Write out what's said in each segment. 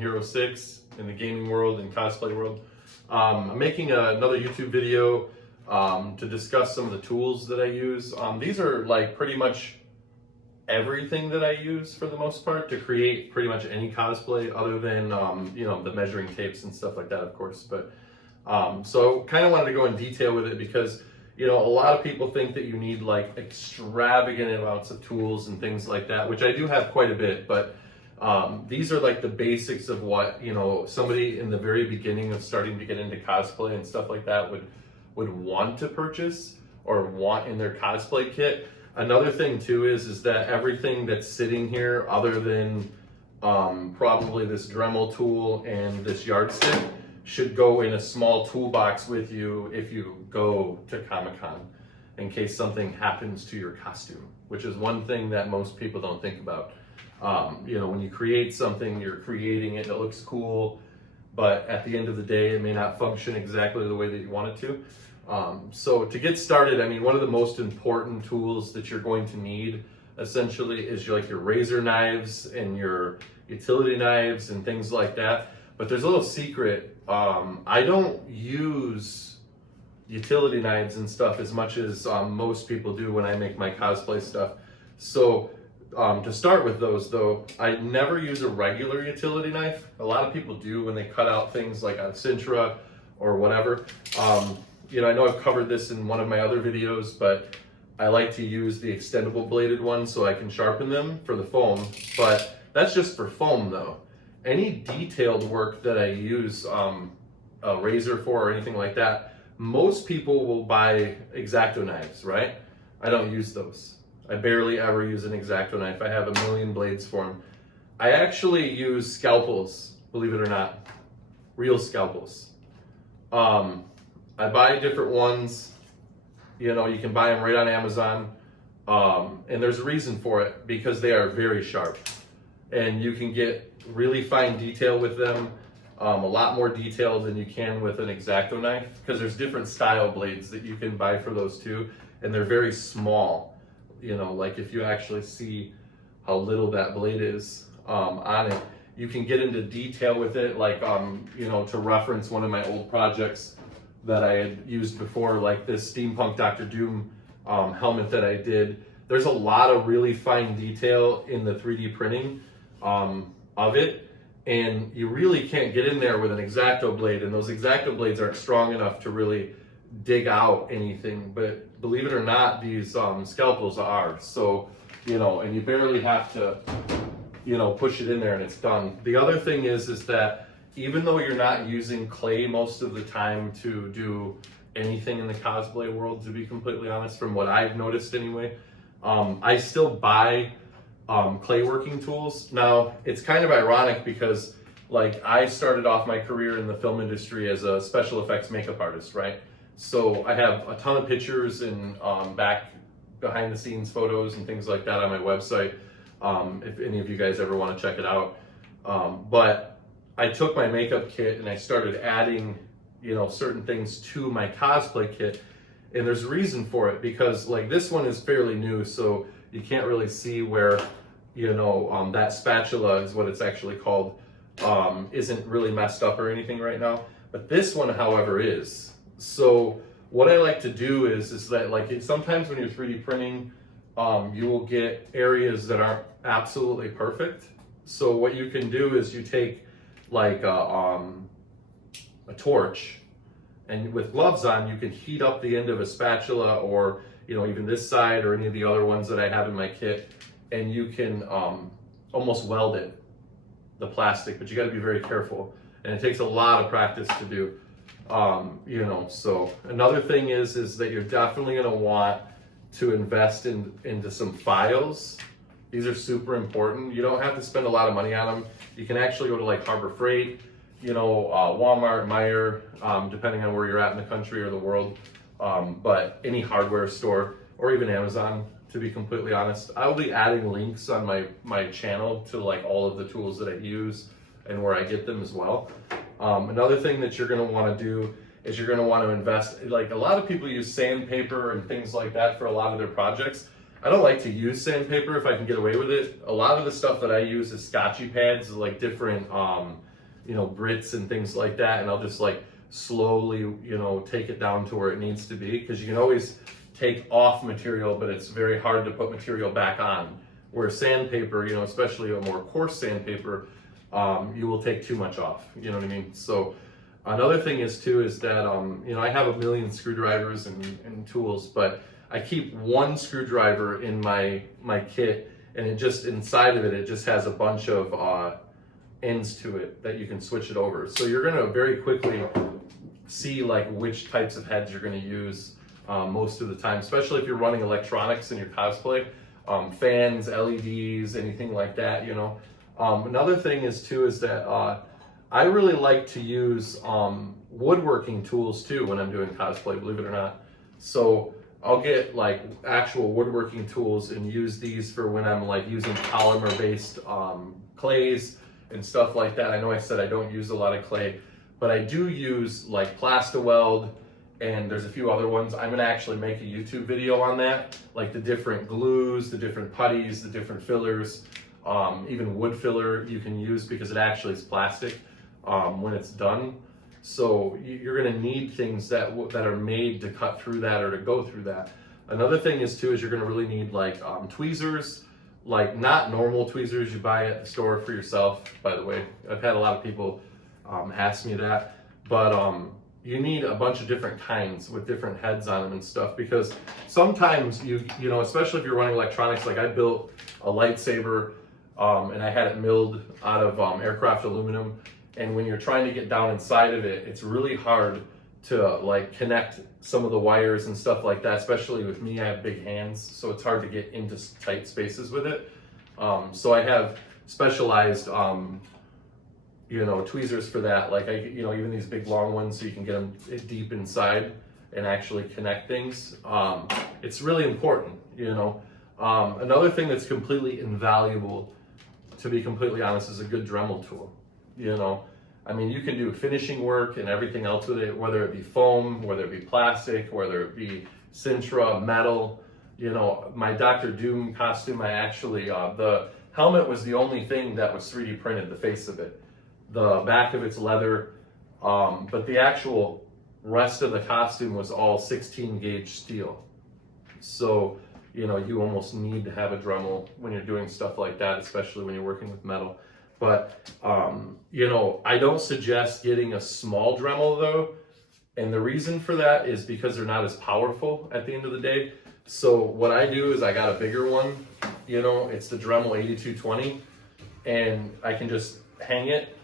Hero 6 in the gaming world and cosplay world. I'm making another YouTube video to discuss some of the tools that I use. These are like pretty much everything that I use for the most part to create pretty much any cosplay other than, you know, the measuring tapes and stuff like that, of course. But so kind of wanted to go in detail with it because, you know, a lot of people think that you need like extravagant amounts of tools and things like that, which I do have quite a bit, but these are like the basics of what, you know, somebody in the very beginning of starting to get into cosplay and stuff like that would want to purchase or want in their cosplay kit. Another thing too is that everything that's sitting here other than probably this Dremel tool and this yardstick should go in a small toolbox with you if you go to Comic-Con in case something happens to your costume, which is one thing that most people don't think about. You know, when you create something, you're creating it, it looks cool, but at the end of the day, it may not function exactly the way that you want it to. So to get started, I mean, one of the most important tools that you're going to need essentially is like your razor knives and your utility knives and things like that. But there's a little secret. I don't use utility knives and stuff as much as most people do when I make my cosplay stuff. So to start with those though, I never use a regular utility knife. A lot of people do when they cut out things like on Sintra or whatever. You know, I know I've covered this in one of my other videos, but I like to use the extendable bladed one so I can sharpen them for the foam, but that's just for foam though. Any detailed work that I use a razor for or anything like that, most people will buy X-Acto knives, right? I don't use those. I barely ever use an X-Acto knife. I have a million blades for them. I actually use scalpels, believe it or not, real scalpels. I buy different ones, you know, you can buy them right on Amazon, and there's a reason for it because they are very sharp and you can get really fine detail with them, a lot more detail than you can with an X-Acto knife because there's different style blades that you can buy for those too, and they're very small, you know, like if you actually see how little that blade is on it, you can get into detail with it, like, you know, to reference one of my old projects that I had used before, like this Steampunk Dr. Doom helmet that I did. There's a lot of really fine detail in the 3D printing of it, and you really can't get in there with an X-Acto blade, and those X-Acto blades aren't strong enough to really dig out anything, but believe it or not, these scalpels are. So, you know, and you barely have to, you know, push it in there and it's done. The other thing is that even though you're not using clay most of the time to do anything in the cosplay world, to be completely honest, from what I've noticed anyway, I still buy clay working tools. Now, it's kind of ironic because like I started off my career in the film industry as a special effects makeup artist, right? So I have a ton of pictures and back behind the scenes photos and things like that on my website, if any of you guys ever want to check it out. But I took my makeup kit and I started adding, you know, certain things to my cosplay kit, and there's a reason for it because like this one is fairly new, so you can't really see where, you know, that spatula is what it's actually called, isn't really messed up or anything right now, but this one, however, is. So what I like to do is that like sometimes when you're 3D printing, you will get areas that aren't absolutely perfect. So what you can do is you take like a torch, and with gloves on you can heat up the end of a spatula, or you know, even this side or any of the other ones that I have in my kit, and you can almost weld it, the plastic, but you got to be very careful, and it takes a lot of practice to do. You know, so another thing is that you're definitely going to want to invest into some files. These are super important. You don't have to spend a lot of money on them. You can actually go to like Harbor Freight, you know, Walmart, Meijer, depending on where you're at in the country or the world, but any hardware store or even Amazon, to be completely honest. I'll be adding links on my channel to like all of the tools that I use and where I get them as well. Another thing that you're going to want to do is you're going to want to invest, like a lot of people use sandpaper and things like that for a lot of their projects. I don't like to use sandpaper if I can get away with it. A lot of the stuff that I use is scotchy pads, like different you know, grits and things like that, and I'll just like slowly, you know, take it down to where it needs to be, because you can always take off material, but it's very hard to put material back on. Where sandpaper, you know, especially a more coarse sandpaper, you will take too much off, you know what I mean? So another thing is too, is that, you know, I have a million screwdrivers and tools, but I keep one screwdriver in my kit, and it just, inside of it, it just has a bunch of ends to it that you can switch it over. So you're gonna very quickly see like which types of heads you're gonna use most of the time, especially if you're running electronics in your cosplay, fans, LEDs, anything like that, you know. Another thing is too, is that I really like to use woodworking tools too when I'm doing cosplay, believe it or not. So I'll get like actual woodworking tools and use these for when I'm like using polymer based clays and stuff like that. I know I said I don't use a lot of clay, but I do use like Plastaweld, and there's a few other ones. I'm gonna actually make a YouTube video on that, like the different glues, the different putties, the different fillers, even wood filler you can use, because it actually is plastic when it's done. So you're gonna need things that are made to cut through that or to go through that. Another thing is too, is you're gonna really need like tweezers, like not normal tweezers you buy at the store for yourself, by the way. I've had a lot of people ask me that, but you need a bunch of different kinds with different heads on them and stuff, because sometimes you know, especially if you're running electronics, like I built a lightsaber and I had it milled out of aircraft aluminum, and when you're trying to get down inside of it, it's really hard to like connect some of the wires and stuff like that, especially with me, I have big hands, so it's hard to get into tight spaces with it. So I have specialized you know, tweezers for that, like you know, even these big long ones, so you can get them deep inside and actually connect things. It's really important, you know. Another thing that's completely invaluable, to be completely honest, is a good Dremel tool. You know, I mean, you can do finishing work and everything else with it, whether it be foam, whether it be plastic, whether it be Sintra, metal. You know, my Dr. Doom costume, I actually, the helmet was the only thing that was 3D printed, the face of it. The back of it's leather, but the actual rest of the costume was all 16 gauge steel. So, you know, you almost need to have a Dremel when you're doing stuff like that, especially when you're working with metal. But, you know, I don't suggest getting a small Dremel though. And the reason for that is because they're not as powerful at the end of the day. So what I do is I got a bigger one, you know, it's the Dremel 8220, and I can just hang it,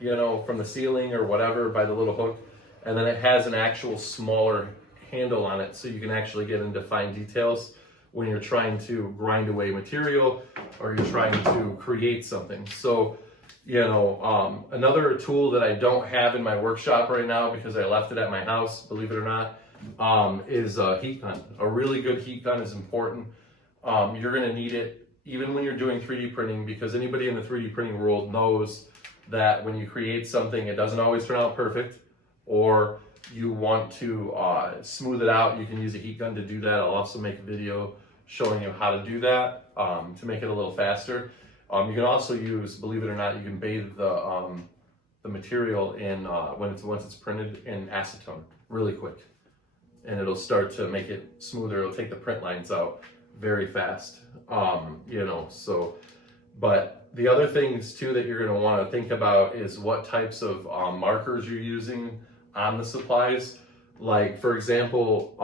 you know, from the ceiling or whatever by the little hook. And then it has an actual smaller handle on it, so you can actually get into fine details when you're trying to grind away material or you're trying to create something. So, you know, another tool that I don't have in my workshop right now because I left it at my house, believe it or not, is a heat gun. A really good heat gun is important. You're gonna need it even when you're doing 3D printing, because anybody in the 3D printing world knows that when you create something, it doesn't always turn out perfect, or you want to smooth it out, you can use a heat gun to do that. I'll also make a video showing you how to do that to make it a little faster. You can also use, believe it or not, you can bathe the material in, once it's printed, in acetone really quick. And it'll start to make it smoother. It'll take the print lines out very fast, you know, so. But the other things too that you're gonna wanna think about is what types of markers you're using on the supplies. Like for example,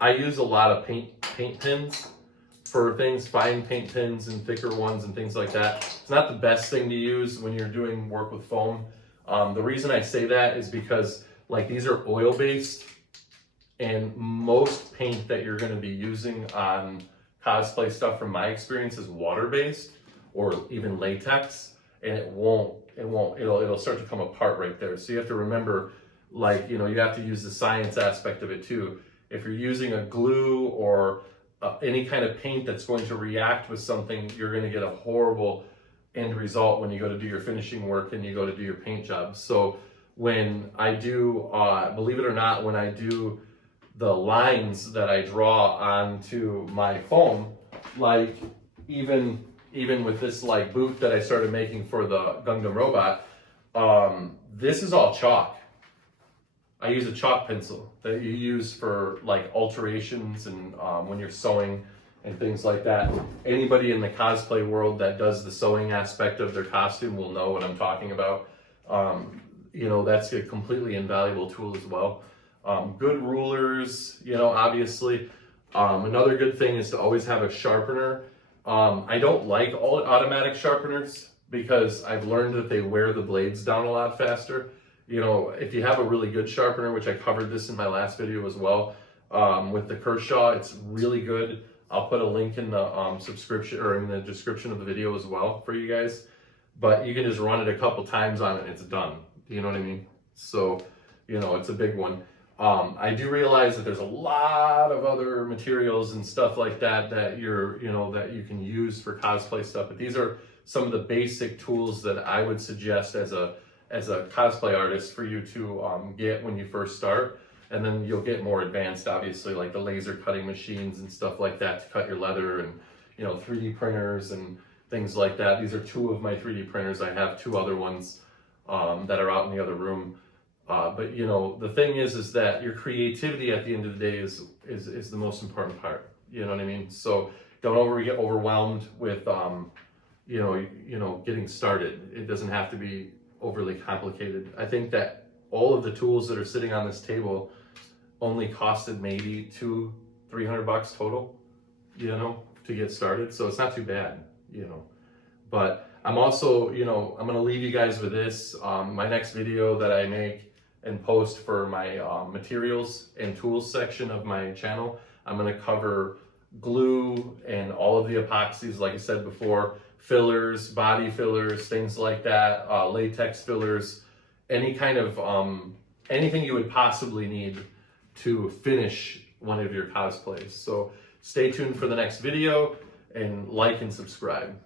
I use a lot of paint pins for things, fine paint pins and thicker ones and things like that. It's not the best thing to use when you're doing work with foam. The reason I say that is because like these are oil-based, and most paint that you're gonna be using on cosplay stuff from my experience is water-based or even latex, and it'll start to come apart right there. So you have to remember, like, you know, you have to use the science aspect of it too. If you're using a glue or any kind of paint that's going to react with something, you're gonna get a horrible end result when you go to do your finishing work and you go to do your paint job. So when I do, believe it or not, when I do the lines that I draw onto my foam, like even with this like boot that I started making for the Gundam robot, This is all chalk. I use a chalk pencil that you use for like alterations and when you're sewing and things like that. Anybody in the cosplay world that does the sewing aspect of their costume will know what I'm talking about. You know, that's a completely invaluable tool as well. Good rulers, you know, obviously. Another good thing is to always have a sharpener. I don't like all automatic sharpeners because I've learned that they wear the blades down a lot faster. You know, if you have a really good sharpener, which I covered this in my last video as well, with the Kershaw, it's really good. I'll put a link in the subscription or in the description of the video as well for you guys. But you can just run it a couple times on it and it's done. You know what I mean? So, you know, it's a big one. I do realize that there's a lot of other materials and stuff like that that that you can use for cosplay stuff. But these are some of the basic tools that I would suggest as a cosplay artist for you to get when you first start. And then you'll get more advanced, obviously, like the laser cutting machines and stuff like that to cut your leather, and, you know, 3D printers and things like that. These are 2 of my 3D printers. I have 2 other ones that are out in the other room. But, you know, the thing is that your creativity at the end of the day is the most important part. You know what I mean? So don't get overwhelmed with, you know, getting started. It doesn't have to be overly complicated. I think that all of the tools that are sitting on this table only costed maybe $200-300 total, you know, to get started. So it's not too bad, you know. But I'm also, you know, I'm going to leave you guys with this. My next video that I make and post for my materials and tools section of my channel, I'm going to cover glue and all of the epoxies, like I said before, fillers, body fillers, things like that, latex fillers, any kind of, anything you would possibly need to finish one of your cosplays. So stay tuned for the next video and like and subscribe.